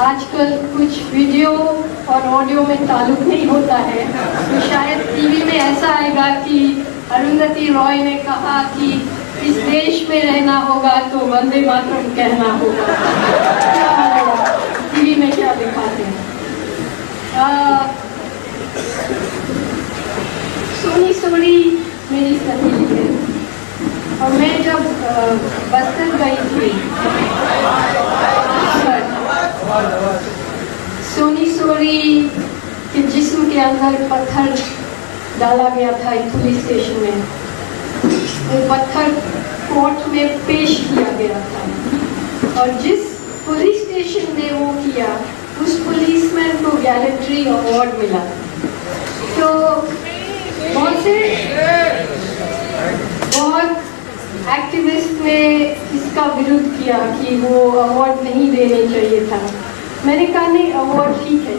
आजकल कुछ वीडियो और ऑडियो में ताल्लुक नहीं होता है, तो शायद टीवी में ऐसा आएगा कि अरुंधति रॉय ने कहा कि इस देश में रहना होगा तो वंदे मातरम कहना होगा। क्या होगा टीवी में, क्या दिखाते हैं। सोनी सोनी मेरी सहेली है और मैं जब बस्तर गई थी, सोनी सोनी के जिस्म के अंदर पत्थर डाला गया था एक पुलिस स्टेशन में। वो पत्थर कोर्ट में पेश किया गया था और जिस पुलिस स्टेशन ने वो किया उस पुलिसमैन को गैलेट्री अवार्ड मिला। तो बहुत एक्टिविस्ट ने इसका विरोध किया कि वो अवार्ड नहीं देने चाहिए था। मैंने कहा नहीं, अवार्ड ठीक है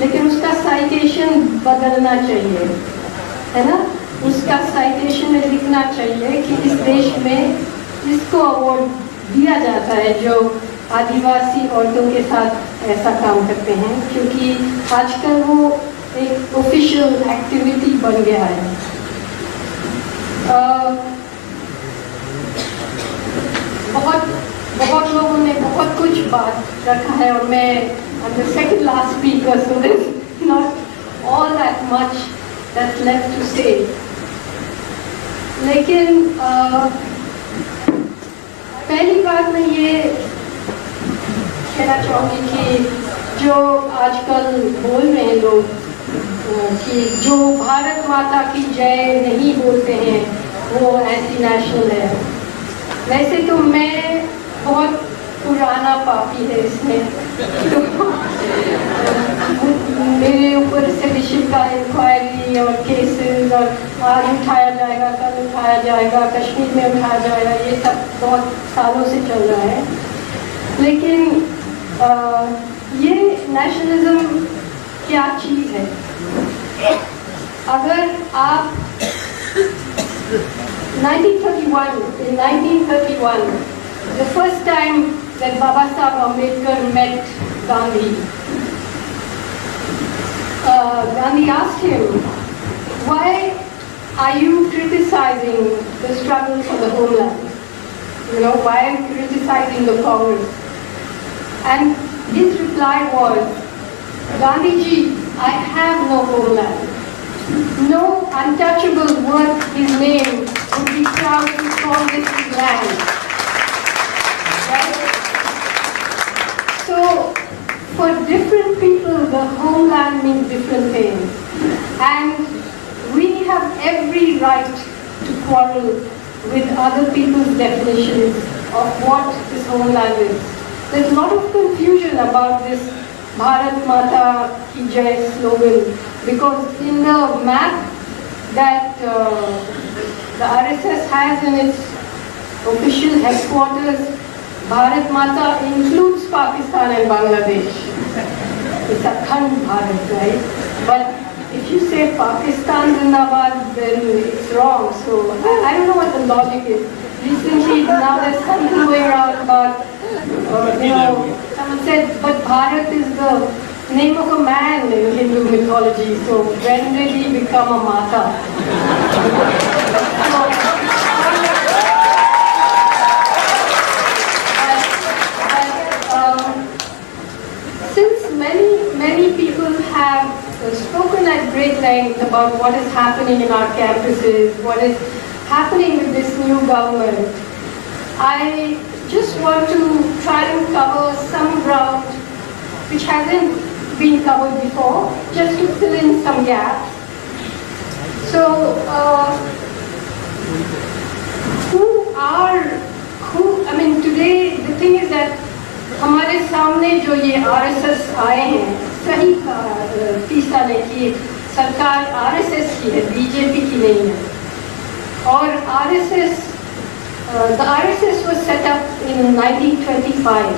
लेकिन उसका साइटेशन बदलना चाहिए, है ना। उसका साइटेशन में लिखना चाहिए कि इस देश में इसको अवार्ड दिया जाता है जो आदिवासी औरतों के साथ ऐसा काम करते हैं, क्योंकि आजकल वो एक ऑफिशियल एक्टिविटी बन गया है। बहुत लोगों ने बहुत कुछ बात रखा है और मैं I'm the second last speaker, so there's not all that much that's left to say. लेकिन पहली बात मैं ये कहना चाहूँगी कि जो आजकल बोल रहे हैं लोग कि जो भारत माता की जय नहीं बोलते हैं वो एंटी नेशनल है। वैसे तो मैं बहुत पुराना पापी है इसमें, तो मेरे ऊपर सेडिशन का इंक्वायरी और केसेस और आज उठाया जाएगा, कल उठाया जाएगा, कश्मीर में उठाया जाएगा, ये सब बहुत सालों से चल रहा है। लेकिन ये नेशनलिज्म क्या चीज़ है? अगर आप 1931, the first time that Baba Saheb Ambedkar met Gandhi, Gandhi asked him, why are you criticizing the struggle for the homeland? You know, why are you criticizing the Congress? And his reply was, Gandhi ji, I have no homeland. No untouchable worth his name would be proud to call this his land. Right? So, for different people, the homeland means different things. And we have every right to quarrel with other people's definitions of what this homeland is. There's a lot of confusion about this Bharat Mata Ki Jai slogan, because in the map that the RSS has in its official headquarters, Bharat Mata includes Pakistan and Bangladesh. It's Akhand Bharat, right? But if you say Pakistan Zindabad, then it's wrong. So I don't know what the logic is. Recently, now there's something going around about, someone said, but Bharat is the name of a man in Hindu mythology, so when did he become a Mata? Since many people have spoken at great length about what is happening in our campuses, what is happening with this new government, I just want to try and cover some ground which hasn't been covered before, just to fill in some gaps. So, today the thing is that हमारे सामने जो ये RSS आए हैं, सही तीसरा ने कि सरकार RSS की है, BJP की नहीं है। और the RSS was set up in 1925.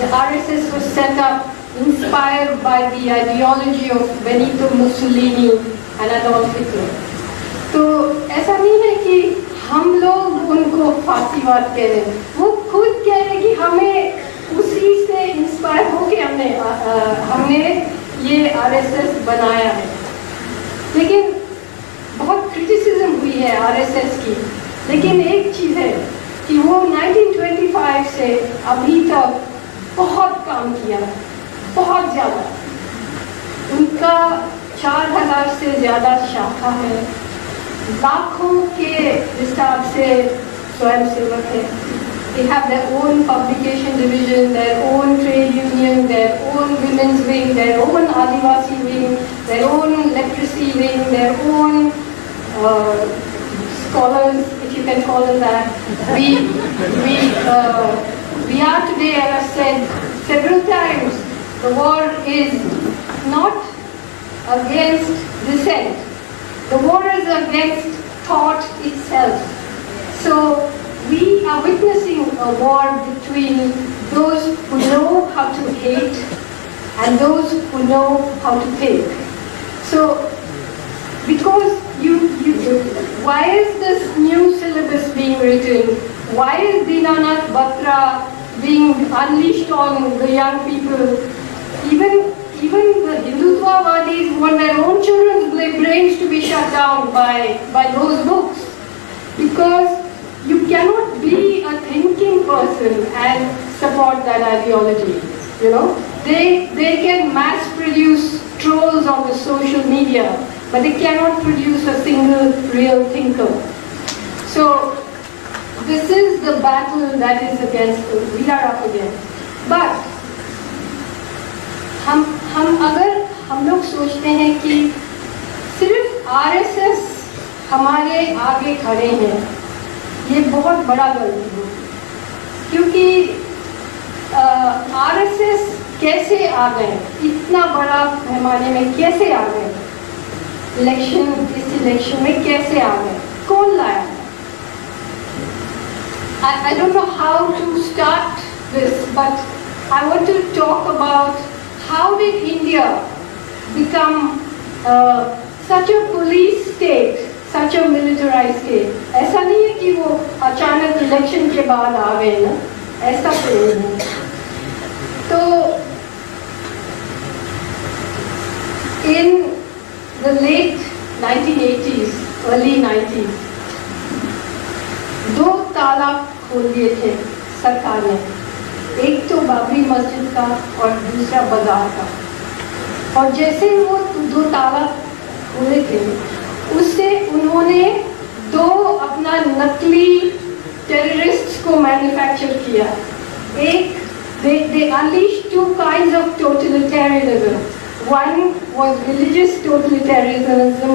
The RSS was set up inspired by the ideology of Benito Mussolini and Adolf Hitler. तो ऐसा नहीं है कि हम लोग उनको फांसीवाद कह रहे हैं, वो खुद कह रहे हैं कि हमें उसी से इंस्पायर हो हमने ये आरएसएस बनाया है। लेकिन बहुत क्रिटिसिज्म हुई है आरएसएस की, लेकिन एक चीज़ है कि वो 1925 से अभी तक बहुत काम किया, बहुत ज़्यादा। उनका 4000 से ज़्यादा शाखा है, लाखों के हिसाब से स्वयंसेवक है। They have their own publication division, their own trade union, their own women's wing, their own Adivasi wing, their own leprosy wing, their own scholars, if you can call them that. We are today, as I said several times, the war is not against dissent. The war is against thought itself. So we are witnessing a war between those who know how to hate and those who know how to think. So, because why is this new syllabus being written? Why is Dinanath Batra being unleashed on the young people? Even the Hindutva-vadis want their own children's brains to be shut down by those books, because you cannot be a thinking person and support that ideology. You know, they can mass produce trolls on the social media, but they cannot produce a single real thinker. So this is the battle that is we are up against. But अगर हम लोग सोचते हैं कि सिर्फ RSS हमारे आगे खड़े हैं, ये बहुत बड़ा गलती है। क्योंकि आरएसएस कैसे आ गए, इतना बड़ा पैमाने में कैसे आ गए, इस इलेक्शन में कैसे आ गए, कौन लाया? I don't know how to start this, but I want to talk about how did India become such a police state, such a militarized state. ऐसा नहीं है कि वो अचानक इलेक्शन के बाद आ गए ना, ऐसा तो नहीं है। तो in the late 1980s, early 90s, 2 ताला खोल दिए थे सरकार ने, एक तो बाबरी मस्जिद का और दूसरा बाजार का। और जैसे वो 2 ताला खोले थे, उससे उन्होंने 2 अपना नकली टेररिस्ट्स को मैन्युफैक्चर किया। एक they unleashed 2 kinds of totalitarianism. One was religious totalitarianism,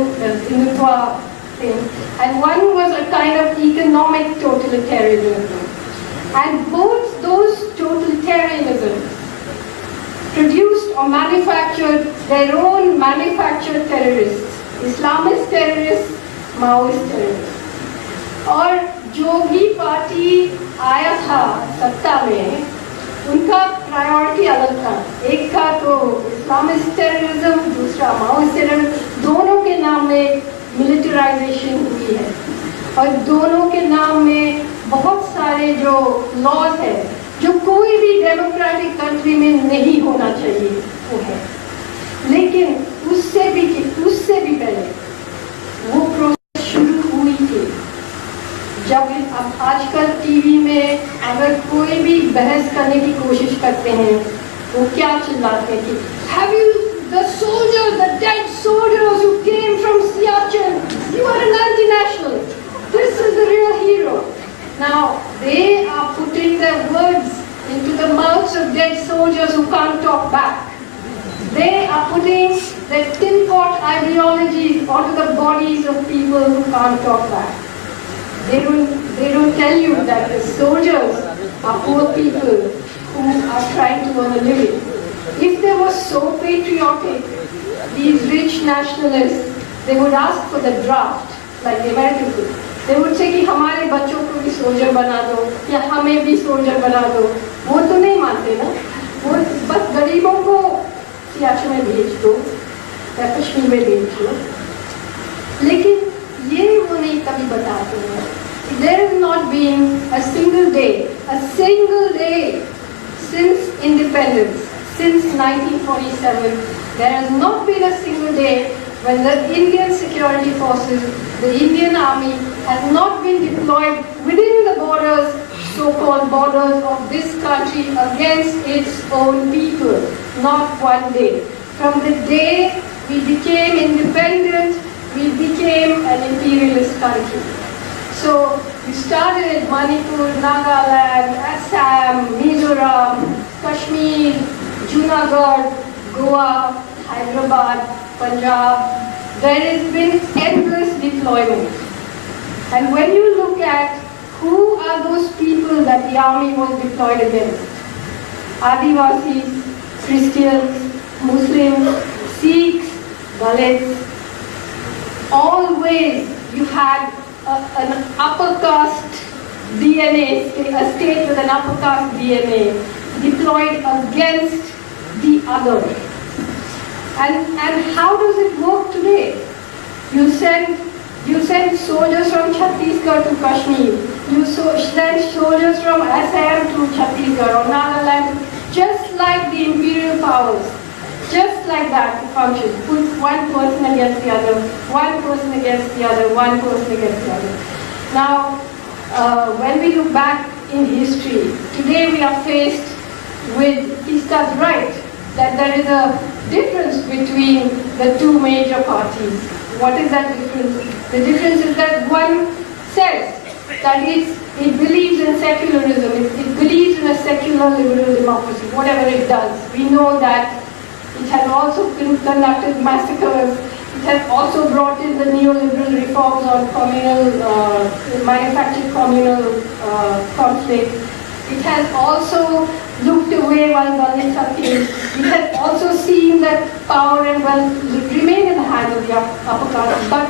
Hindutva thing, and one was a kind of economic totalitarianism. And both those totalitarianisms produced or manufactured their own manufactured terrorists, Islamist terrorists, Maoist terrorists. और जो भी party आया था सत्ता में, उनका priority अलग था। एक था तो इस्लामिस्ट टेररिज्म, दूसरा माओइस्ट टेररिज्म। दोनों के नाम में मिलिटराइजेशन हुई है और दोनों के नाम में बहुत सारे जो लॉज है जो कोई भी डेमोक्रेटिक कंट्री में नहीं होना चाहिए वो है। लेकिन उससे भी पहले वो प्रोसेस शुरू हुई थी। जब अब आजकल टीवी में अगर कोई भी बहस करने की कोशिश करते हैं, वो क्या चिल्लाते हैं कि Have you the soldiers, the dead soldiers who came from Siachen, you are an anti-national. This is the real hero. Now they are putting their words into the mouths of dead soldiers who can't talk back. They are putting their tin pot ideologies onto the bodies of people who can't talk back. They don't tell you that the soldiers are poor people who are trying to earn a living. If they were so patriotic, these rich nationalists, they would ask for the draft, like the Americans do. They would say कि हमारे बच्चों को भी soldier बना दो या हमें भी सोल्जर बना दो। वो तो नहीं मानते ना, वो बस गरीबों को सियाचिन में भेज दो या कश्मीर में भेज दो। लेकिन ये वो नहीं कभी बताते हैं। There has not been a single day since independence, since 1947, there has not been a single day when the Indian security forces, the Indian army, has not been deployed within the borders, so-called borders of this country against its own people. Not one day. From the day we became independent, we became an imperialist country. So we started Manipur, Nagaland, Assam, Mizoram, Kashmir, Junagadh, Goa, Hyderabad, Punjab. There has been endless deployment. And when you look at who are those people that the army was deployed against? Adivasis, Christians, Muslims, Sikhs, Dalits. Always you had an upper caste DNA, a state with an upper caste DNA deployed against the other. And how does it work today? You send soldiers from Chhattisgarh to Kashmir. You send soldiers from Assam to Chhattisgarh or Nagaland, just like the imperial powers. Just like that it functions. Put one person against the other, one person against the other, one person against the other. Now, when we look back in history, today we are faced with, he starts right, that there is a difference between the two major parties. What is that difference? The difference is that one says that it believes in secularism, it believes in a secular liberal democracy, whatever it does. We know that it has also conducted massacres. It has also brought in the neoliberal reforms on communal, manufactured communal conflict. It has also looked away while Dalits are killed. It has also seen that power and wealth remain in the hands of the upper caste. But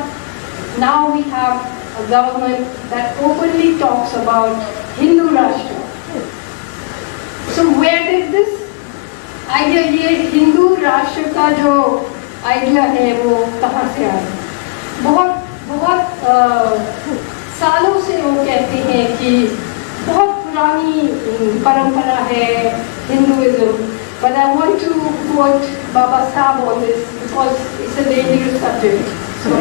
now we have a government that openly talks about Hindu Rashtra. So where did this idea, ये हिंदू राष्ट्र का जो idea है वो कहाँ से आया? बहुत सालों से वो कहते हैं कि बहुत पुरानी परंपरा है Hinduism. But I want to quote Baba Sahib on this because it's a dangerous subject. So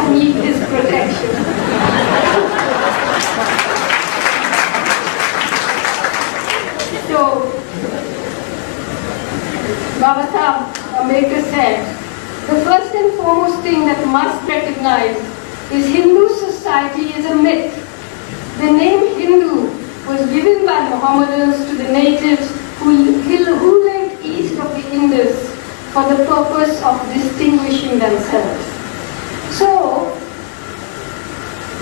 I need his protection. So Baba Sahib Ambedkar said, the first and foremost thing that must recognize is Hindu society is a myth. The name Hindu was given by Mohammedans to the natives who lived east of the Indus for the purpose of distinguishing themselves. So,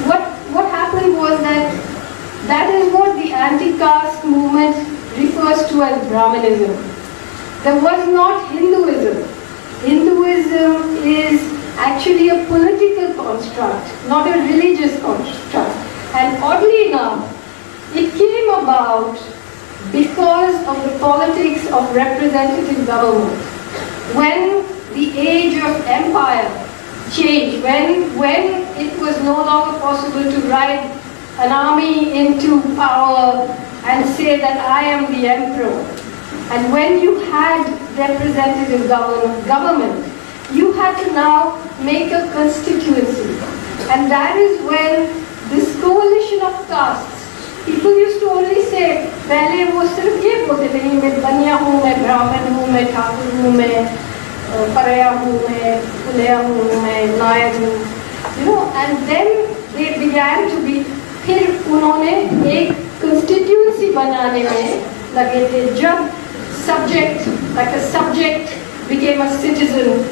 what happened was that is what the anti-caste movement refers to as Brahmanism. There was not Hinduism. Hinduism is actually a political construct, not a religious construct. And oddly enough, it came about because of the politics of representative government. When the age of empire changed, when it was no longer possible to ride an army into power and say that I am the emperor, and when you had representative government, you had to now make a constituency. And that is when this coalition of castes, people used to only say, पहले वो सिर्फ ये बोलते थे, मैं बनिया हूँ, मैं ब्राह्मण हूँ, मैं ठाकुर हूँ, मैं परया हूँ, मैं पुलिया हूँ, मैं नायक हूँ, and then they began to be, फिर उन्होंने एक constituency बनाने में लगे थे, जब subject, like a subject became a citizen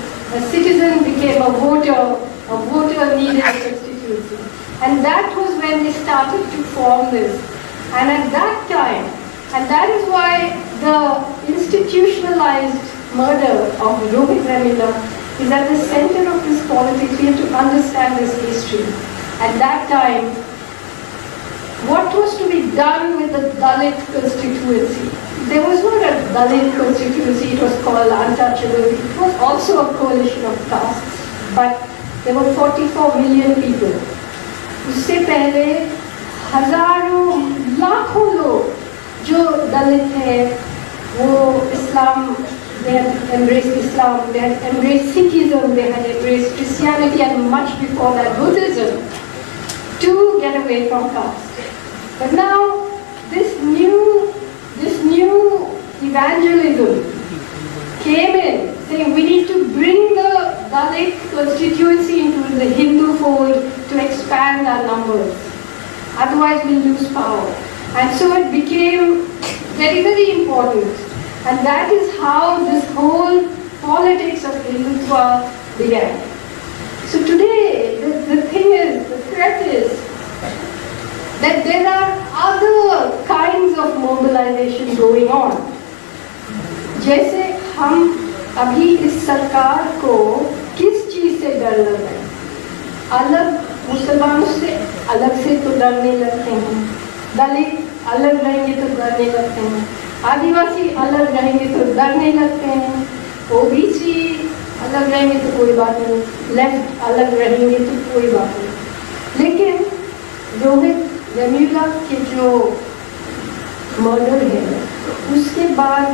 became a voter needed a constituency. And that was when they started to form this. And at that time, and that is why the institutionalized murder of Rohith Vemula is at the center of this politics. We have to understand this history. At that time, what was to be done with the Dalit constituency? There was not a Dalit constituency, it was called untouchable. It was also a coalition of castes, but there were 44 million people. उससे पहले हजारों लाखों लोग जो दलित हैं वो इस्लाम they had embraced Islam, they had embraced Sikhism, they had embraced Christianity, and much before that Buddhism, to get away from caste. But now this new evangelism came in, saying we need to bring the Dalit constituency into the Hindu fold to expand our numbers. Otherwise we'll lose power. And so it became very, very important. And that is how this whole politics of Hindutva began. So today, the thing is, the threat is that there are other kinds of mobilization going on. जैसे हम अभी इस सरकार को किस चीज से डर लग रहा है? अलग मुसलमानों से अलग से तो डरने लगते हैं, दलित अलग रहेंगे तो डरने लगते हैं, आदिवासी अलग रहेंगे तो डरने लगते हैं, ओबीसी अलग रहेंगे तो कोई बात नहीं, लेफ्ट अलग रहेंगे तो कोई बात नहीं। लेकिन रोहित वेमुला के जो मर्डर है उसके बाद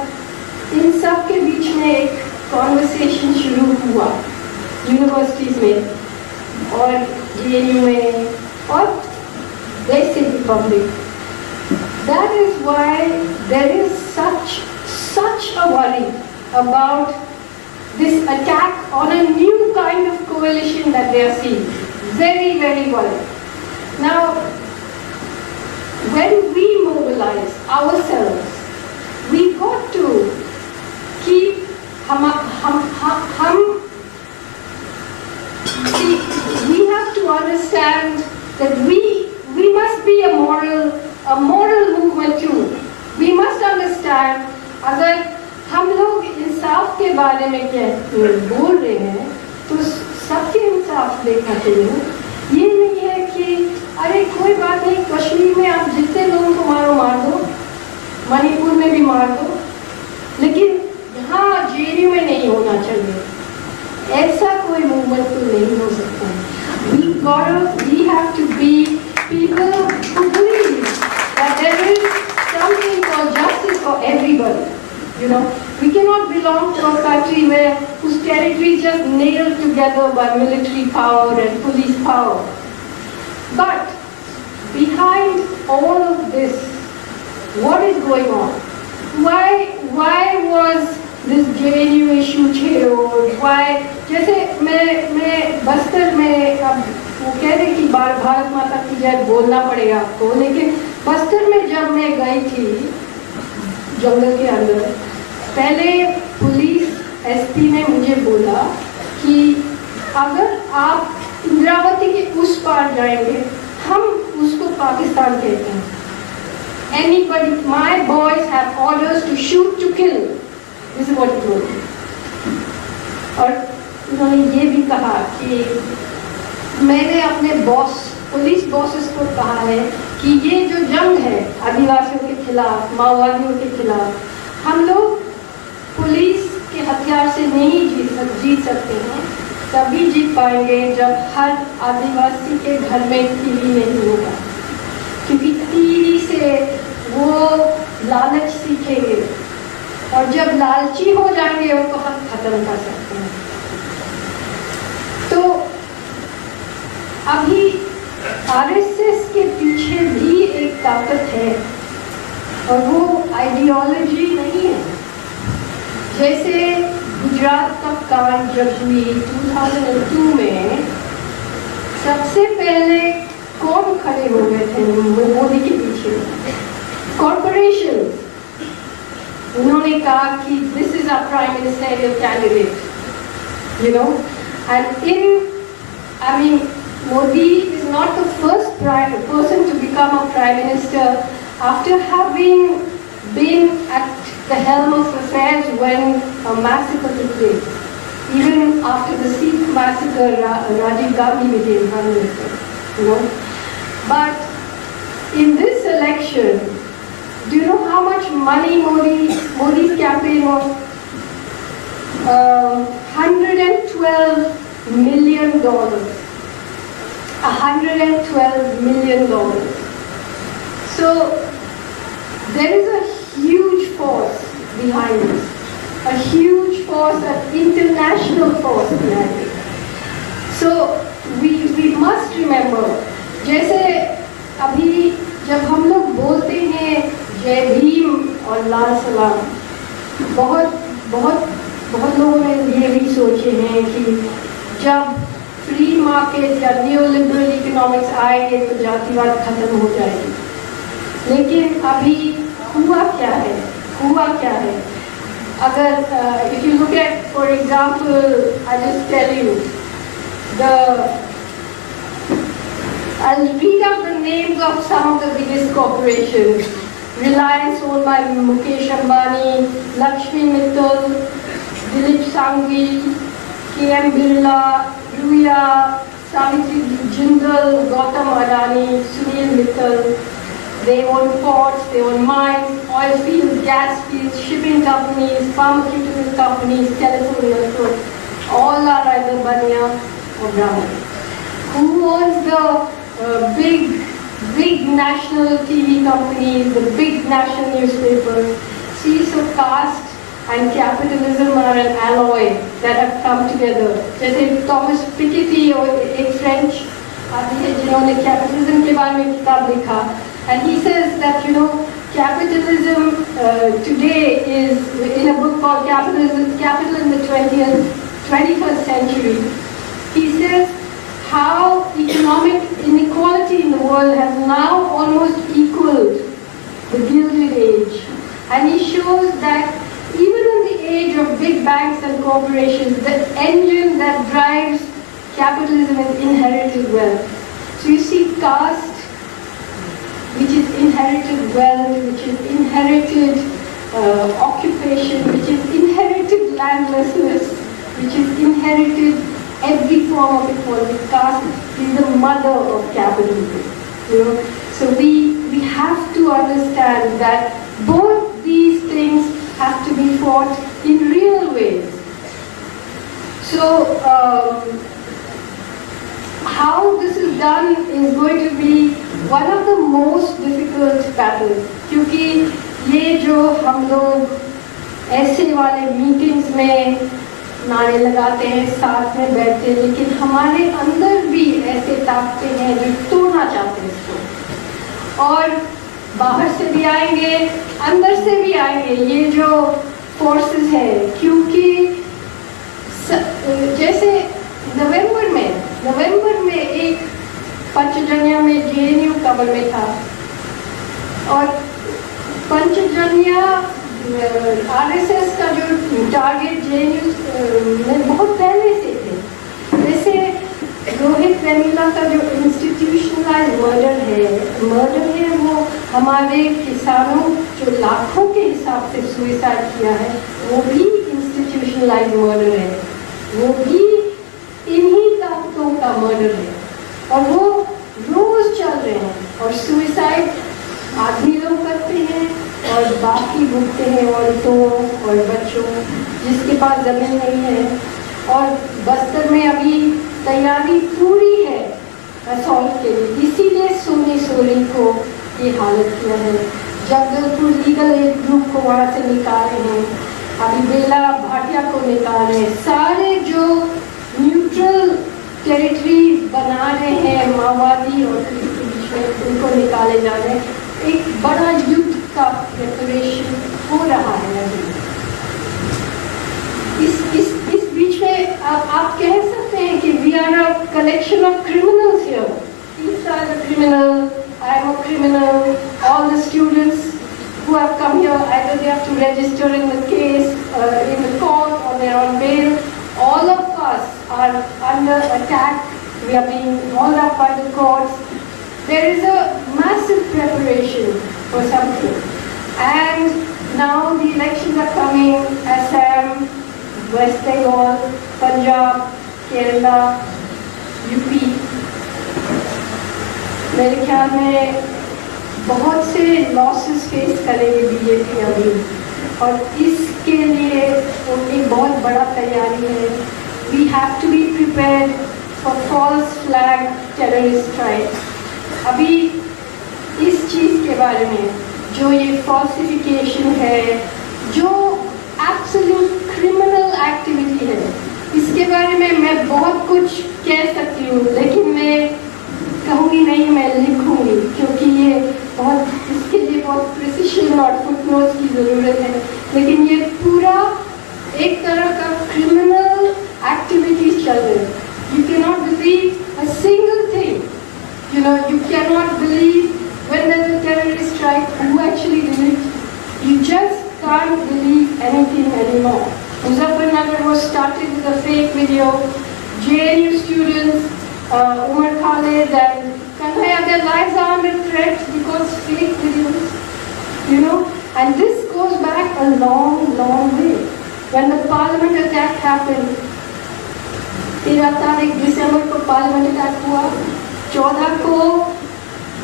इन सब के बीच में एक कॉन्वर्सेशन शुरू हुआ यूनिवर्सिटीज में और जेएनयू में और वैसे भी public. That is why there is such a worry about this attack on a new kind of coalition that they are seeing. Very, very worried. Now, when we mobilize ourselves, we got to keep we have to understand that we must be a moral movement too. We must understand अगर हम लोग इंसाफ के बारे में बोल रहे हैं तो सबके इंसाफ देखना चाहिए। ये नहीं है कि अरे कोई बात नहीं, कश्मीर में आप जितने लोगों को मार दो, मणिपुर में भी मार दो, लेकिन यहाँ जेएनयू में नहीं होना चाहिए। ऐसा कोई मूवमेंट तो नहीं हो सकता है। We have to be people who believe that there is something called justice for everybody. You know, we cannot belong to a country whose territory is just nailed together by military power and police power. But behind all of this, what is going on? Why was this JNU issue छेड़ो? Why? जैसे मैं बस्तर में, अब वो कह रहे कि भारत माता की जय बोलना पड़ेगा आपको, लेकिन बस्तर में जब मैं गई थी जंगल के अंदर, पहले पुलिस एसपी ने मुझे बोला कि अगर आप इंद्रावती के उस पार जाएंगे, हम उसको पाकिस्तान कहते हैं। Anybody, my boys have orders to shoot to kill. This is what he told me. और उन्होंने ये भी कहा कि मैंने अपने पुलिस बॉसेस को कहा है कि ये जो जंग है आदिवासियों के खिलाफ, माओवादियों के खिलाफ, हम लोग पुलिस के हथियार से नहीं जीत सकते हैं। तभी जीत पाएंगे जब हर आदिवासी के घर में टीवी नहीं होगा, क्योंकि टीवी से वो लालच सीखेंगे और जब लालची हो जाएंगे उनको हम खत्म कर सकते हैं। तो अभी आरएसएस के पीछे भी एक ताकत है और वो आइडियोलॉजी नहीं है। जैसे गुजरात का कांड जब हुई 2002 में, सबसे पहले कौन खड़े हो गए थे मोदी के पीछे? कॉर्पोरेशन। उन्होंने कहा कि this is a prime ministerial candidate, you know, and Modi is not the first person to become a prime minister after having been at the helm of affairs when a massacre took place. Even after the Sikh massacre, Rajiv Gandhi became prime minister, you know. But in this election, do you know how much money Modi's campaign was? $112 million. $112 million. So there is a huge force behind this, a huge national force behind it. So we must remember, जैसे अभी जब हम लोग बोलते हैं जय भीम और लाल सलाम, बहुत लोगों ने ये भी सोचे हैं कि जब फ्री मार्केट या न्यू लिबरल इकोनॉमिक्स आएंगे तो जातिवाद खत्म हो जाएगी। लेकिन अभी हुआ क्या है? अगर if you look at, for example, I just tell you, I'll read out the names of some of the biggest corporations. Reliance owned by Mukesh Ambani, Lakshmi Mittal, Dilip Sangvi, KM Birla, Ruya, Savitri Jindal, Gautam Adani, Sunil Mittal. They own ports, they own mines, oil fields, gas fields, shipping companies, pharmaceutical companies, telephone networks. All are either Baniya or Brahmin. Who owns the big national TV companies, the big national newspapers? See, so caste and capitalism are an alloy that have come together. जैसे Thomas Piketty, एक French आदमी है जिन्होंने capitalism के बारे में किताब लिखा, and he says that capitalism today is in a book called Capital in the 21st Century. He says how economic inequality in the world has now almost equaled the Gilded Age. And he shows that even in the age of big banks and corporations, the engine that drives capitalism is inherited wealth. So you see caste, which is inherited wealth, which is inherited occupation, which is inherited landlessness, which is inherited every form of equality. Caste is the mother of capitalism. So we have to understand that both these things have to be fought in real ways. So how this is done is going to be one of the most difficult battles, क्योंकि ये जो हम लोग ऐसे वाले meetings में नारे लगाते हैं, साथ में बैठते हैं, लेकिन हमारे अंदर भी ऐसे ताकतें हैं जो तोड़ना चाहते हैं इसको, और बाहर से भी आएंगे, अंदर से भी आएंगे ये जो फोर्सेस हैं, क्योंकि जैसे नवंबर में एक पंचजन्य में जेएनयू कवर में था, और पंचजन्य आरएसएस का जो टारगेट जेएनयू में बहुत पहले से थे। जैसे रोहित वेमुला का जो इंस्टीट्यूशनलाइज मर्डर है वो हमारे किसानों जो लाखों के हिसाब से सुसाइड किया है, वो भी इंस्टीट्यूशनलाइज मर्डर है, वो भी इन्हीं ताकतों का मर्डर है, और वो रोज चल रहे हैं। और सुसाइड आदमी लोग करते हैं और बाकी भुगते हैं औरतों और बच्चों जिसके पास जमीन नहीं है। और बस्तर में अभी तैयारी पूरी है असॉल्ट के लिए, इसीलिए सोनी को ये हालत किया है। जगदलपुर लीगल एड ग्रुप को वहाँ से निकाले हैं, अभी बेला भाटिया को निकाले हैं, सारे जो न्यूट्रल टेरिटरी बना रहे हैं माओवादी और पुलिस के बीच में, उनको निकाले जा रहे हैं। एक बड़ा युद्ध का प्रिपरेशन हो रहा है अभी। इस बीच में आप कह सकते हैं कि we are a collection of criminals here. Each are a criminal, I am a criminal, all the students who have come here, either they have to register in the case, in the court, or they are on bail. All of us are under attack, we are being hauled up by the courts. There is a massive preparation for something. And now the elections are coming, Assam, West Bengal, Punjab, Kerala, UP. मेरे ख्याल में बहुत से losses face करेगी BJP अभी, और इसके लिए उनकी बहुत बड़ा तैयारी है। We have to be prepared for false flag terrorist strike. अभी इस चीज़ के बारे में जो ये फॉल्सिफिकेशन है, जो एब्सोल्यूट क्रिमिनल एक्टिविटी है, कुछ कह सकती हूँ, लेकिन मैं कहूँगी नहीं, मैं लिखूँगी, क्योंकि ये बहुत, इसके लिए बहुत प्रिसिशन और फुटनोट्स की ज़रूरत है। लेकिन ये पूरा एक तरह का क्रिमिनल एक्टिविटीज चल रहे हैं। You cannot believe a single thing. You know, you cannot believe when there's a terrorist strike who actually did it. You just can't believe anything anymore. Muzaffarnagar was started with a fake video. JNU students, Umar, Khallid and Kanhaiya, their lives are under threat because fake videos. You know, and this goes back a long, long way. When the parliament attack happened, 13 तारीख दिसंबर को parliament attack हुआ, 14 को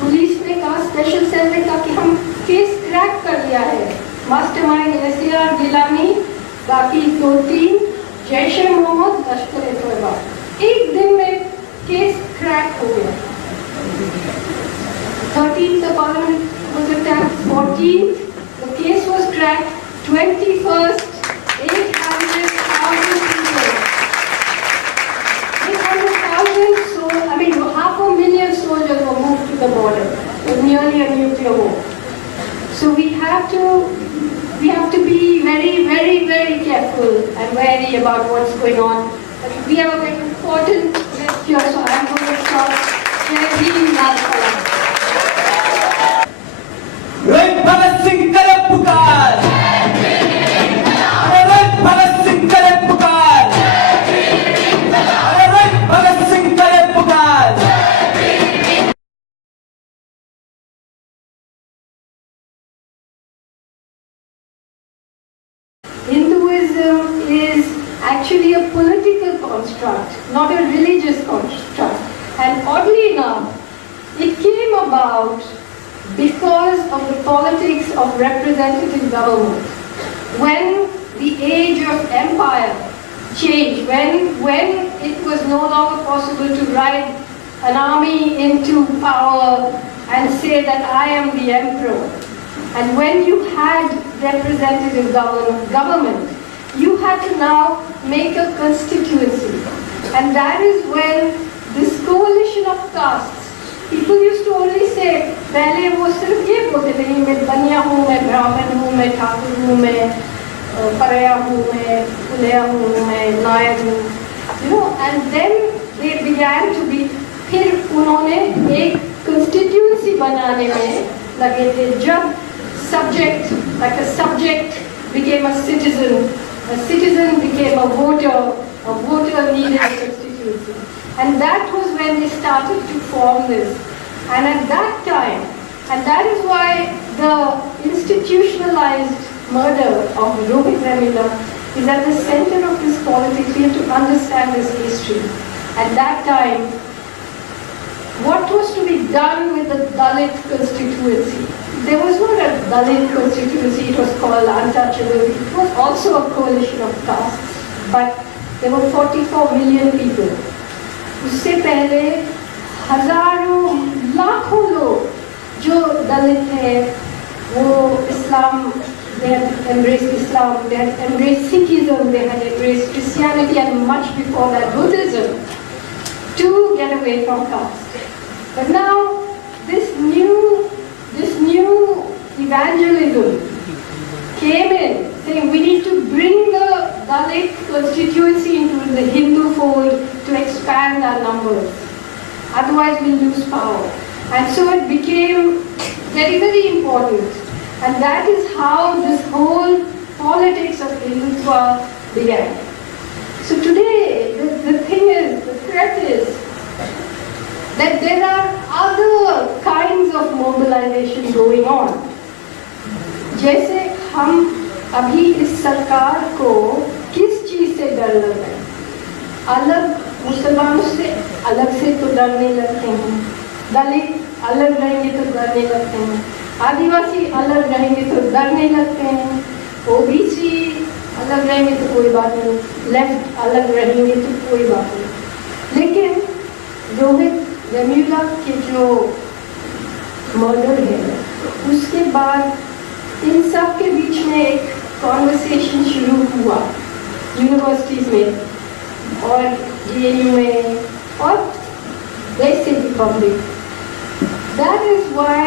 police ने कहा, special cell ने कहा कि हम केस क्रैक कर लिया है, मास्टरमाइंड SAR गिलानी, बाकी 2-3 जैश-ए मोहम्मद, लश्कर-ए-तोयबा। एक दिन में केस क्रैक हो गया। 13th the parliament was attacked, 14th the case was cracked, 21st 800,000 people. 800,000, so I mean 500,000 soldiers were moved to the border. It was nearly a nuclear war. So we have to be very, very, very careful and wary about what's going on. We have a very important lecture, so I'm going to stop. Rohit Bhagat Singh करे पुकार, अरे रोहित भगत सिंह करे पुकार, अरे रोहित भगत सिंह करे पुकार। Hinduism is actually a political construct, not a religious construct. And oddly enough, it came about because of the politics of representative government. When the age of empire changed, when it was no longer possible to ride an army into power and say that I am the emperor, and when you had representative government, you had to now make a constituency. And that is when this coalition of castes, people used to only say, पहले वो सिर्फ ये बोलते थे, मैं बनिया हूँ, मैं ब्राह्मण हूँ, मैं ठाकुर हूँ, मैं परया हूँ, मैं पुलिया हूँ, मैं नायर हूँ, you know, and then they began to be, फिर उन्होंने एक constituency बनाने में लगे थे, जब subject, like a subject became a citizen became a voter needed a constituency. And that was when they started to form this. And at that time, and that is why the institutionalized murder of Rohith Vemula is at the center of this politics. We have to understand this history. At that time, what was to be done with the Dalit constituency? There was not a Dalit constituency, it was called untouchable. It was also a coalition of castes, but there were 44 million people. उससे पहले हजारों लाखों लोग जो दलित है, वो इस्लाम, they had embraced Islam, they had embraced Sikhism, they had embraced Christianity, and much before that Buddhism, to get away from caste. But now this new evangelism came in, saying we need to bring the Dalit constituency into the Hindu fold to expand our numbers. Otherwise we'll lose power. And so it became very, very important. And that is how this whole politics of Hindutva began. So today, the thing is, the threat is that there are other kinds of mobilization going on. जैसे हम अभी इस सरकार को किस चीज से डर लग रहा है? अलग मुसलमानों से अलग से तो डरने लगते हैं, दलित अलग रहेंगे तो डरने लगते हैं, आदिवासी अलग रहेंगे तो डरने लगते हैं, ओबीसी अलग रहेंगे तो कोई बात नहीं, लेफ्ट अलग रहेंगे तो कोई बात नहीं। लेकिन रोहित वेमुला के जो मर्डर है, उसके बाद इन सब के बीच में एक कॉन्वर्सेशन शुरू हुआ यूनिवर्सिटीज में और JNU में और वैसे भी public. That is why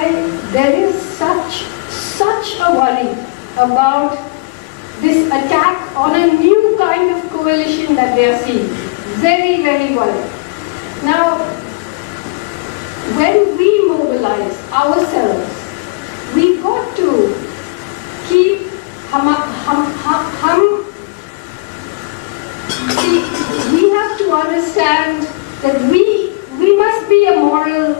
there is such a worry about this attack on a new kind of coalition that they are seeing. Very, very worried. Now, when we mobilize ourselves, we got to keep we have to understand that we must be a moral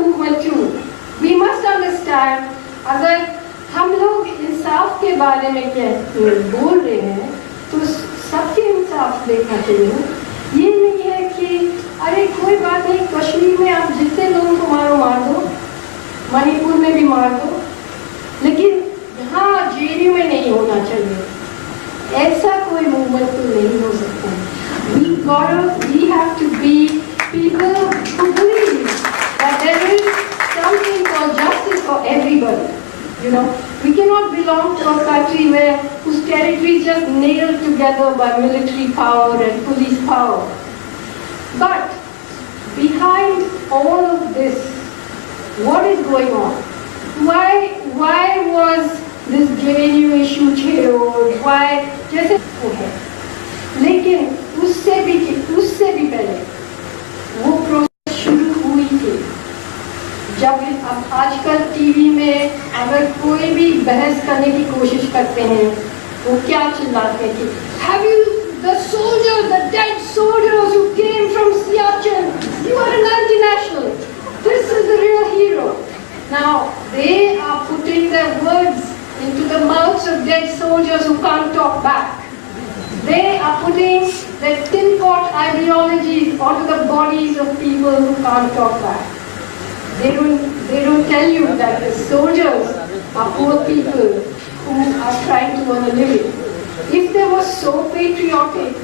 movement too. We must understand अगर हम लोग इंसाफ के बारे में बोल रहे हैं तो सबके इंसाफ देखना चाहिए. ये नहीं है कि अरे कोई बात नहीं, कश्मीर में आप जितने लोगों को मार दो, मणिपुर में भी मार दो, लेकिन यहाँ JNU में नहीं होना चाहिए. ऐसा कोई मूवमेंट तो नहीं हो सकता. We have to be people who believe that there is something called justice for everybody. You know, we cannot belong to a country whose territory is just nailed together by military power and police power. But behind all of this, what is going on? Why was this JNU issue छेड़ो? Why जैसे वो है, लेकिन उससे भी पहले वो process शुरू हुई थी. जब अब आजकल टीवी में अगर कोई भी बहस करने की कोशिश करते हैं, वो क्या चिल्लाते हैं कि Have you the soldiers, the dead soldiers who came from Siachen? You are an anti-national. This is the real hero. Now they are putting their words into the mouths of dead soldiers who can't talk back. They are putting their tin pot ideologies onto the bodies of people who can't talk back. They don't tell you that the soldiers are poor people who are trying to earn a living. If they were so patriotic,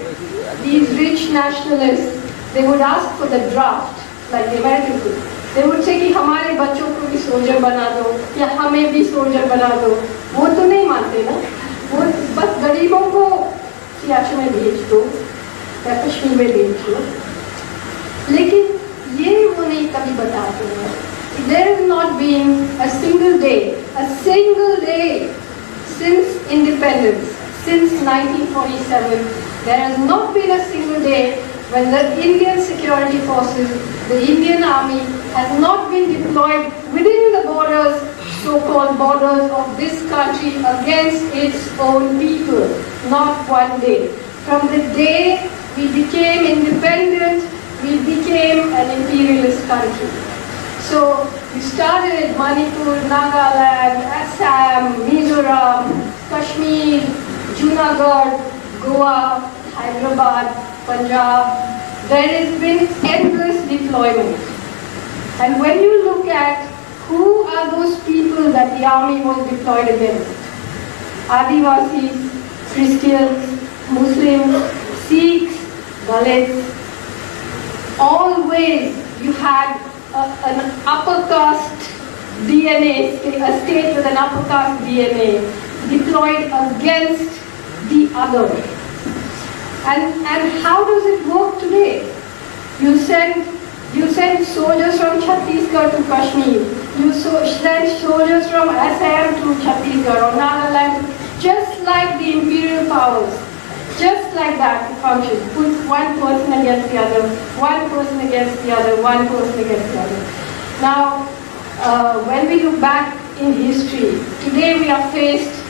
these rich nationalists, they would ask for the draft, like the American people. They would say कि हमारे बच्चों को भी soldier बना दो या हमें भी सोल्जर बना दो. वो तो नहीं मानते ना. वो बस गरीबों को सियाचिन में भेज दो या कश्मीर में भेज दो. लेकिन ये वो नहीं कभी बताते हैं. There has not been a single day since independence, since 1947, there has not been a single day when the Indian security forces, the Indian army, has not been deployed within the borders, so-called borders of this country against its own people. Not one day. From the day we became independent, we became an imperialist country. So we started Manipur, Nagaland, Assam, Mizoram, Kashmir, Junagadh, Goa, Hyderabad, Punjab. There has been endless deployment. And when you look at who are those people that the army was deployed against, Adivasis, Christians, Muslims, Sikhs, Dalits, always you had an upper caste DNA, a state with an upper caste DNA deployed against the other. And how does it work today? You send soldiers from Chhattisgarh to Kashmir. You send soldiers from Assam to Chhattisgarh or Nagaland, just like the imperial powers. Just like that it functions. Put one person against the other, one person against the other, one person against the other. Now, when we look back in history, today we are faced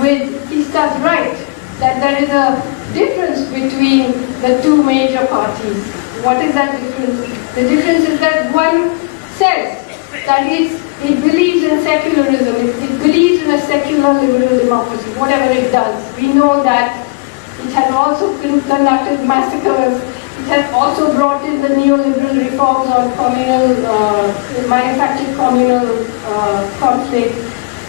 with, he starts right, that there is a difference between the two major parties. What is that difference? The difference is that one says that it believes in secularism, it believes in a secular liberal democracy, whatever it does. We know that it has also conducted massacres. It has also brought in the neoliberal reforms on communal, manufactured communal conflict.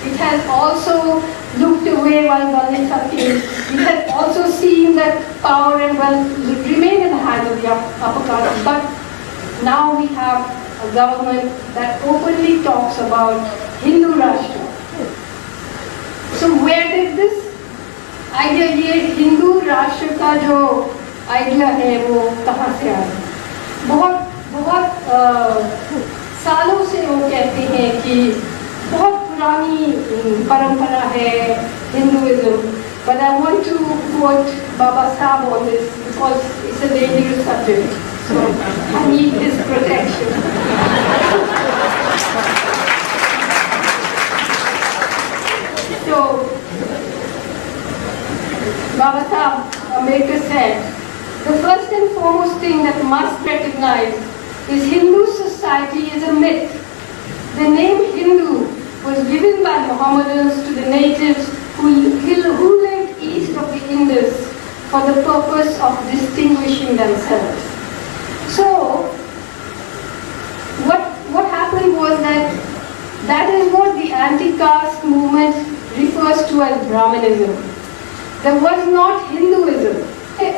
It has also looked away while Dalits are killed. It has also seen that power and wealth remain in the hands of the upper caste. But now we have a government that openly talks about Hindu Rashtra. So where did this idea, ये हिंदू राष्ट्र का जो idea है वो कहाँ से आया। बहुत सालों से वो कहते हैं कि बहुत पुरानी परंपरा है Hinduism, but I want to quote Baba Sahib on this because it's a dangerous subject, so I need his protection. So Baba Sahib Ambedkar said, the first and foremost thing that must recognize is Hindu society is a myth. The name Hindu was given by Mohammedans to the natives who lived east of the Indus for the purpose of distinguishing themselves. So, what happened was that is what the anti-caste movement refers to as Brahmanism. There was not Hinduism.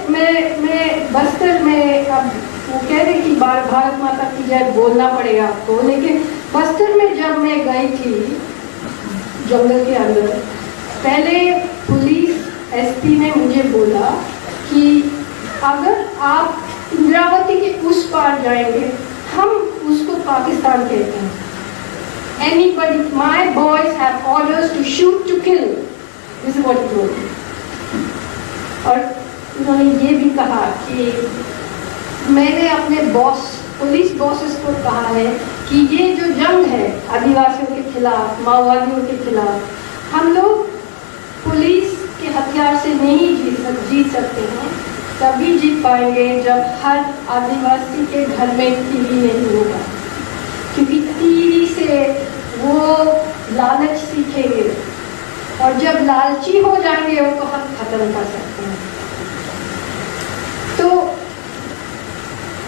मैं बस्तर में अब वो कह रहे कि भारत माता की जय बोलना पड़ेगा आपको, लेकिन बस्तर में जब मैं गई थी जंगल के अंदर, पहले पुलिस एसपी ने मुझे बोला कि अगर आप इंद्रावती के उस पार जाएंगे हम उसको पाकिस्तान कहते हैं. Anybody, my boys have orders to shoot to kill. This is what he told me. और उन्होंने ये भी कहा कि मैंने अपने पुलिस बॉसेस को कहा है कि ये जो जंग है आदिवासियों के खिलाफ, माओवादियों के खिलाफ, हम लोग पुलिस के हथियार से नहीं जीत सकते हैं. तभी जीत पाएंगे जब हर आदिवासी के घर में टीवी नहीं होगा, क्योंकि टीवी से वो लालच सीखेंगे और जब लालची हो जाएंगे उनको हम खत्म कर सकते हैं. तो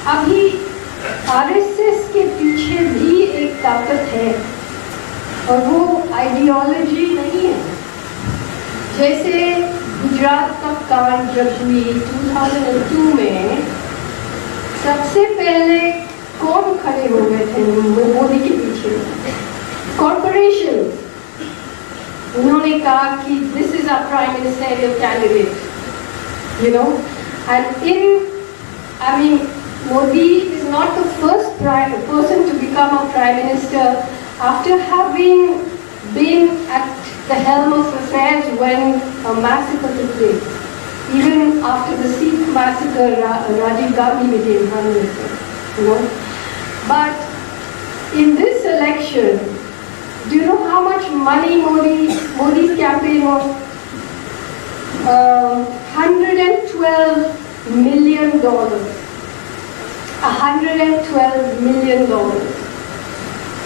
अभी आरएसएस के पीछे भी एक ताकत है और वो आइडियोलॉजी नहीं है. जैसे गुजरात का कांड जब हुई 2002 में, सबसे पहले कौन खड़े हो गए थे मोदी के पीछे? कॉर्पोरेशन. उन्होंने कहा कि this is a prime ministerial candidate, you know, and I mean, Modi is not the first person to become a prime minister after having been at the helm of affairs when a massacre took place. Even after the Sikh massacre, Rajiv Gandhi became prime minister, you know. But in this election, do you know how much money Modi's campaign was? $112 million. $112 million.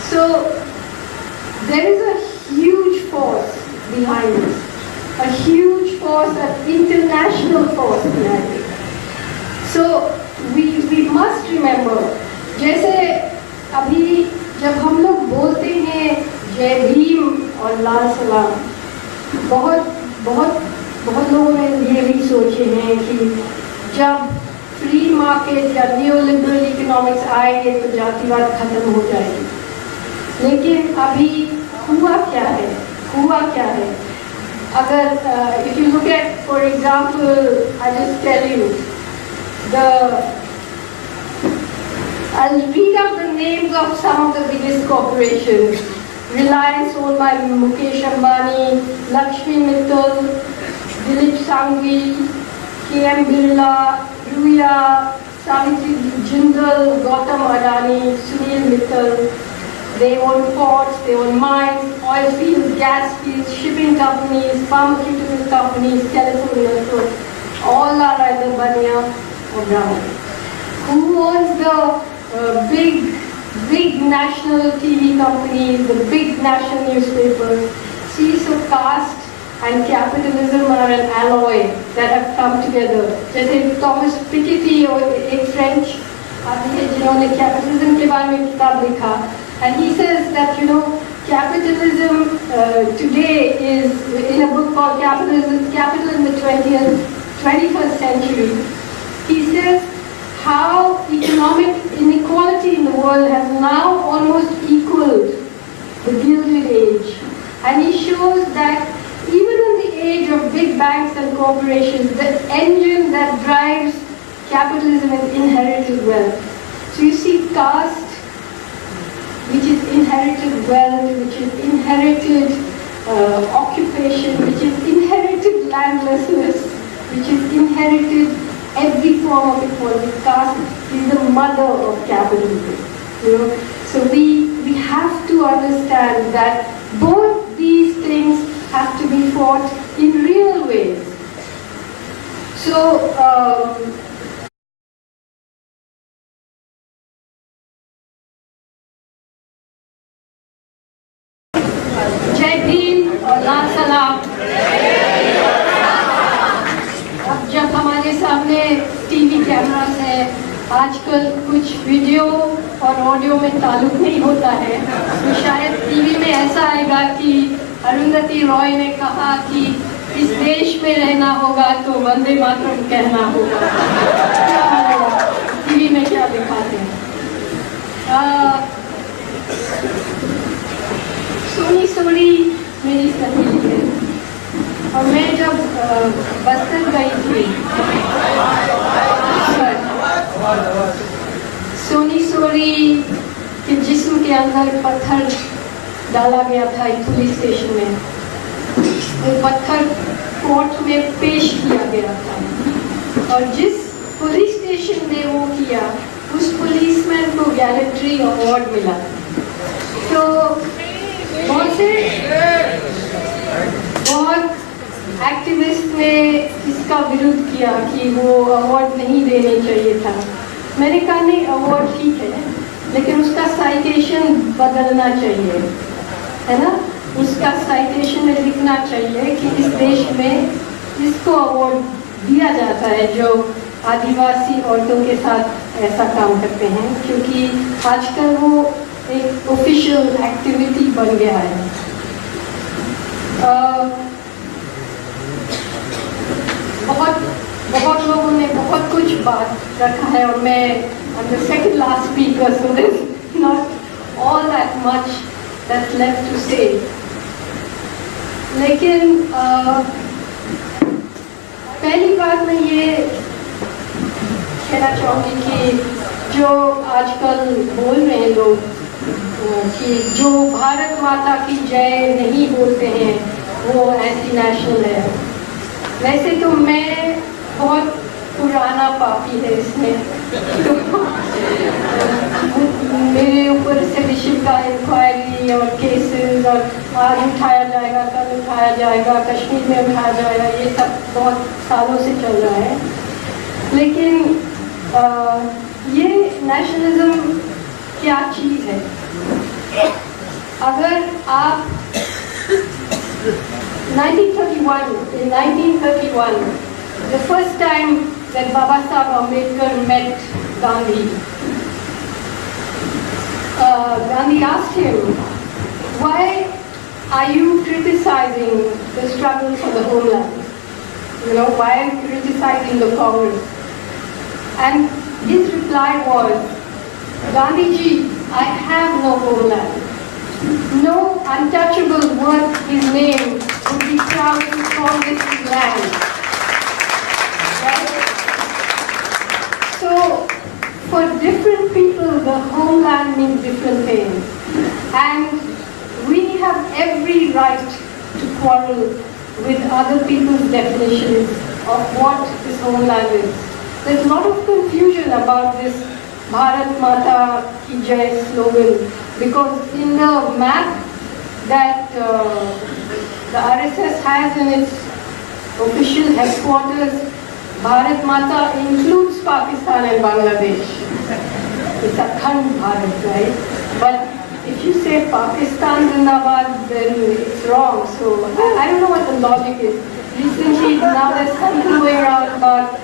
So there is a huge force behind this, a huge force, an international force behind it. So we must remember, जैसे अभी जब हम लोग बोलते हैं जय भीम और लाल सलाम, बहुत लोगों ने ये भी सोचे हैं कि जब फ्री मार्केट या न्यू लिबरल इकोनॉमिक्स आएंगे तो जातिवाद खत्म हो जाएगी. लेकिन अभी हुआ क्या है? अगर if you look at, for example, I just tell you, I'll read out the names of some of the biggest corporations. Reliance owned by Mukesh Ambani, Lakshmi Mittal, Dilip Sanghi, K.M. Birla, Ruya, Savitri Jindal, Gautam Adani, Sunil Mittal. They own ports, they own mines, oil fields, gas fields, shipping companies, pharmaceutical companies, telephone networks. All are either Baniya or Brahmin. Who owns the big national TV companies, the big national newspapers? See, so caste and capitalism are an alloy that have come together. जैसे Thomas Piketty और एक French आदमी है जिन्होंने capitalism के बारे में किताब लिखा, and he says that capitalism today is in a book called Capital in the 21st Century. He says how economic inequality in the world has now almost equaled the Gilded Age, and he shows that even in the age of big banks and corporations, the engine that drives capitalism is inherited wealth. So you see caste, which is inherited wealth, which is inherited occupation, which is inherited landlessness, which is inherited every form of equality. Caste is the mother of capitalism. So we have to understand that both these things have to be fought in real ways. So जय भीम और लाल सलाम। अब जब हमारे सामने TV cameras है, आजकल कुछ वीडियो और ऑडियो में ताल्लुक नहीं होता है, तो शायद टीवी में ऐसा आएगा कि अरुंधति रॉय ने कहा कि इस देश में रहना होगा तो वंदे मातरम कहना होगा। टीवी में क्या दिखाते हैं? सोनी सोनी मेरी सहेली है, और मैं जब बस्तर गई थी, सोनी सोनी के जिस्म के अंदर पत्थर डाला गया था एक पुलिस स्टेशन में। वो पत्थर कोर्ट में पेश किया गया था, और जिस पुलिस स्टेशन ने वो किया, उस पुलिसमैन को गैलेंट्री अवार्ड मिला। तो बहुत एक्टिविस्ट ने इसका विरोध किया कि वो अवार्ड नहीं देने चाहिए था। मैंने कहा नहीं, अवार्ड ठीक है, लेकिन उसका साइटेशन बदलना चाहिए, है ना? उसका साइटेशन में लिखना चाहिए कि इस देश में इसको अवार्ड दिया जाता है जो आदिवासी औरतों के साथ ऐसा काम करते हैं, क्योंकि आजकल वो एक ऑफिशियल एक्टिविटी बन गया है। बहुत लोगों ने बहुत कुछ बात रखा है, और मैं I'm the second last speaker, so there's not all that much that's left to say. लेकिन पहली बात मैं ये कहना चाहूँगी कि जो आजकल बोल रहे हैं लोग कि जो भारत माता की जय नहीं बोलते हैं वो एंटी नेशनल है। वैसे तो मैं बहुत पुराना पापी है इसमें, तो मेरे ऊपर सेडिशन का इंक्वायरी और केसेस, और आज उठाया जाएगा, कल उठाया जाएगा, कश्मीर में उठाया जाएगा, ये सब बहुत सालों से चल रहा है। लेकिन ये नेशनलिज्म क्या चीज़ है? अगर आप 1931, the first time that Baba Saheb Ambedkar met Gandhi, Gandhi asked him, why are you criticizing the struggle for the homeland? Why are you criticizing the Congress? And his reply was, Gandhiji, I have no homeland. No untouchable worth his name would be proud to call this his land. Right? So, for different people, the homeland means different things. And we have every right to quarrel with other people's definitions of what this homeland is. There's a lot of confusion about this Bharat Mata Ki Jai slogan, because in the map that the RSS has in its official headquarters, Bharat Mata includes Pakistan and Bangladesh. It's Akhand Bharat, right? But if you say Pakistan Zindabad, then it's wrong. So I don't know what the logic is. Recently, now there's something going around about,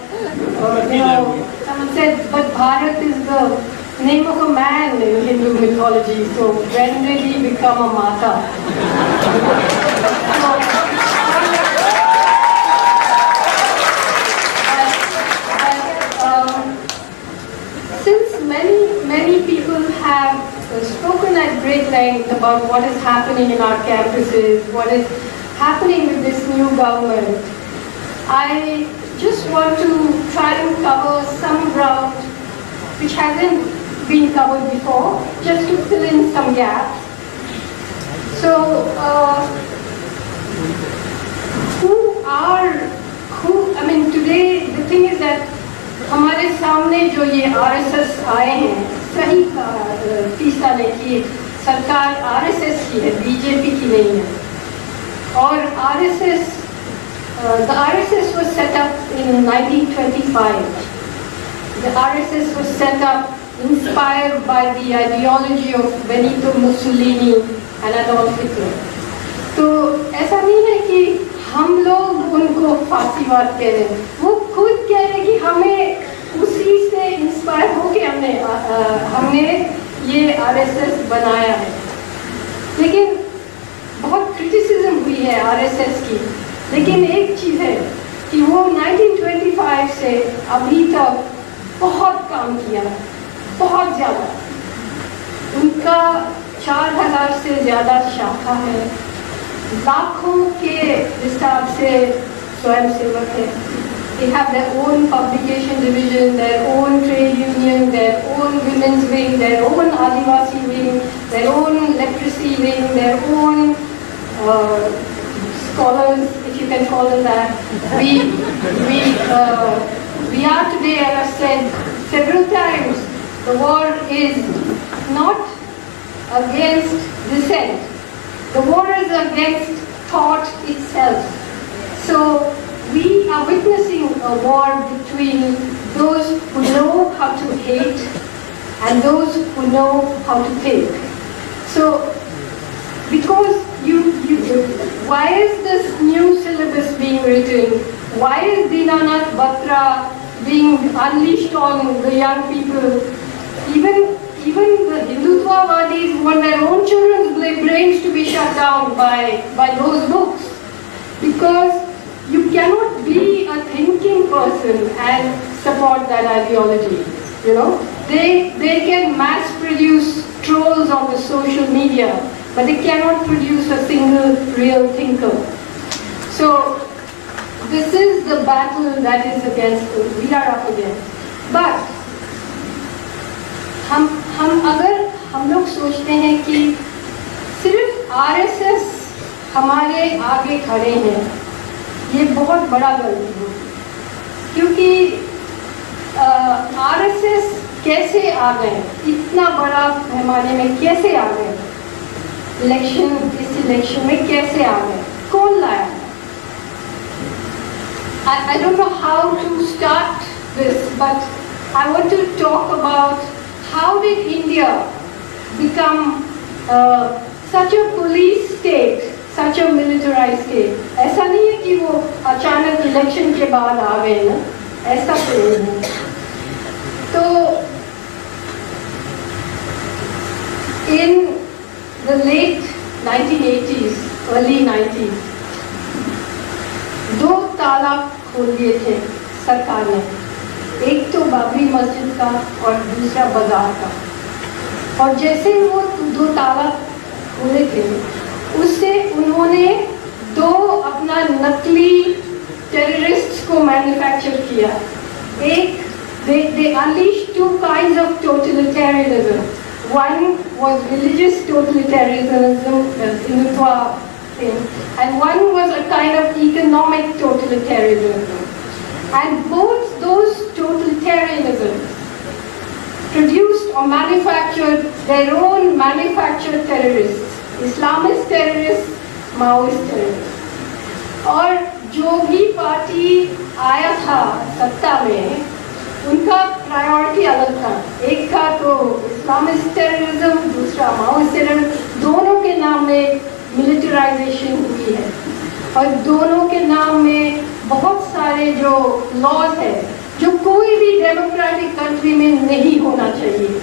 someone said, but Bharat is the name of a man in Hindu mythology. So when did he become a Mata? Since many people have spoken at great length about what is happening in our campuses, what is happening with this new government, I just want to try and cover some ground which hasn't been covered before, just to fill in some gaps. So, today the thing is that हमारे सामने जो ये RSS आए हैं, सही तीसरा नहीं कि सरकार RSS की है, BJP की नहीं है. और the RSS was set up in 1925. The RSS was set up inspired by the ideology of Benito Mussolini and Adolf Hitler. तो ऐसा नहीं है कि हम लोग उनको फासीवाद कह रहे हैं, वो खुद कह रहे हैं कि हमें उसी से इंस्पायर होके हमने ये RSS बनाया है. लेकिन बहुत क्रिटिसिज्म हुई है RSS की. लेकिन एक चीज़ है कि वो 1925 से अभी तक बहुत काम किया, बहुत ज़्यादा. उनका 4000 से ज़्यादा शाखा है, लाखों के हिसाब से स्वयंसेवक है. They have their own publication division, their own trade union, their own women's wing, their own Adivasi wing, their own leprosy wing, their own scholars, if you can call them that. We are today, as I said several times, the war is not against dissent. The war is against thought itself. So we are witnessing a war between those who know how to hate and those who know how to think. So because why is this new syllabus being written? Why is Dinanath Batra being unleashed on the young people? Even the Hindutva-vadis want their own children's brains to be shut down by those books. Because you cannot be a thinking person and support that ideology. You know, they can mass produce trolls on the social media, but they cannot produce a single real thinker. So this is the battle that is we are up against. But हम लोग सोचते हैं कि सिर्फ RSS हमारे आगे खड़े हैं, ये बहुत बड़ा गलती है. क्योंकि RSS कैसे आ गए, इतना बड़ा पैमाने में कैसे आ गए, इस इलेक्शन में कैसे आ गए, कौन लाया? I don't know how to start this, but I want to talk about how did India become such a police state, such a militarized state. ऐसा नहीं है कि वो अचानक इलेक्शन के बाद आ गए ना, ऐसा तो नहीं. तो in the late 1980s, early 90s, दो ताला खोल दिए थे सरकार ने. एक तो बाबरी मस्जिद का और दूसरा बाजार का. और जैसे वो दो ताला खोले थे, उससे उन्होंने दो अपना नकली टेररिस्ट्स को मैन्युफैक्चर किया. एक they unleashed two kinds of totalitarianism. One was religious totalitarianism, the Hindutva thing, and one was a kind of economic totalitarianism. And both those totalitarianisms produced or manufactured their own manufactured terrorists, Islamist terrorists, Maoist terrorists. और जो भी party आया था सत्ता में, उनका priority अलग था. एक था तो इस्लामिस्ट टेररिज्म, दूसरा माओइस्ट टेररिज्म. दोनों के नाम में मिलिटराइजेशन हुई है और दोनों के नाम में बहुत सारे जो लॉज है जो कोई भी डेमोक्रेटिक कंट्री में नहीं होना चाहिए.